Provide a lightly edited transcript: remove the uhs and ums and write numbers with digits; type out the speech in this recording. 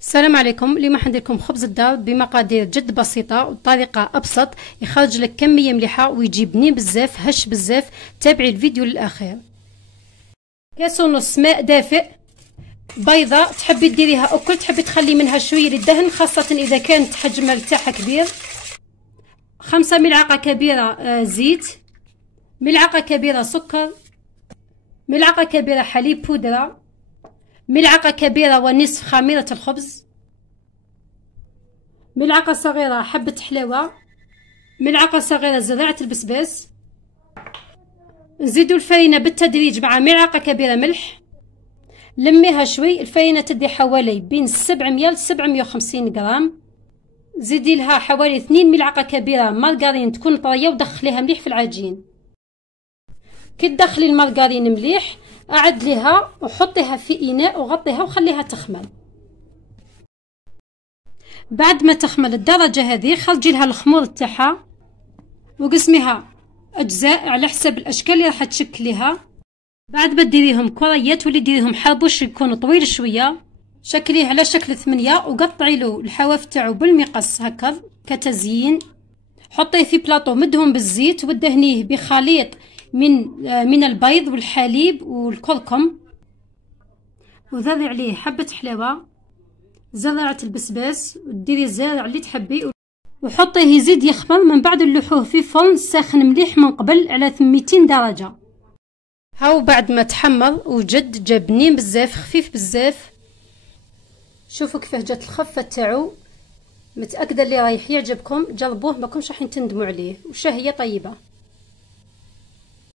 السلام عليكم. اليوم حندير لكم خبز الدار بمقادير جد بسيطه وطريقه ابسط، يخرج لك كميه مليحه ويجي بنين بزاف هش بزاف. تابعي الفيديو للاخير. كاس ونص ماء دافئ، بيضه تحبي ديريها اكل، تحبي تخلي منها شويه للدهن خاصه اذا كانت حجم تاعها كبير. 5 ملعقه كبيره زيت، ملعقه كبيره سكر، ملعقه كبيره حليب بودره، ملعقة كبيرة ونصف خميرة الخبز، ملعقة صغيرة حبة حلاوة، ملعقة صغيرة زريعة البسباس. نزيدو الفرينة بالتدريج مع ملعقة كبيرة ملح. لميها شوي. الفرينة تدي حوالي بين 700 ل 750 غرام. زيدي لها حوالي 2 ملعقة كبيرة مارغرين تكون طرية ودخليها مليح في العجين. كي تدخلي المارغرين مليح أعد لها وحطيها في إناء وغطيها وخليها تخمل. بعد ما تخمل الدرجة هذه خرجي لها الخمور تاعها وقسميها أجزاء على حسب الأشكال اللي راح تشكليها. بعد ما ديريهم كريات واللي ديريهم حربوش يكون طويل شوية، شكليه على شكل 8 وقطعي له الحواف تاعو بالمقص هكذا كتزيين. حطيه في بلاطو مدهون بالزيت ودهنيه بخليط من البيض والحليب والكركم، وذري عليه حبة حلاوة، زرعة البسباس وديري الزرع اللي تحبي وحطيه يزيد يخمر. من بعد نلوحوه في فرن ساخن مليح من قبل على 200 درجة. هاو بعد ما تحمر وجد جا بنين بزاف خفيف بزاف. شوفوا كيفاه جات الخفة تاعو. متأكدة اللي رايح يعجبكم، جربوه ماكمش راح تندموا عليه، وشهية طيبة.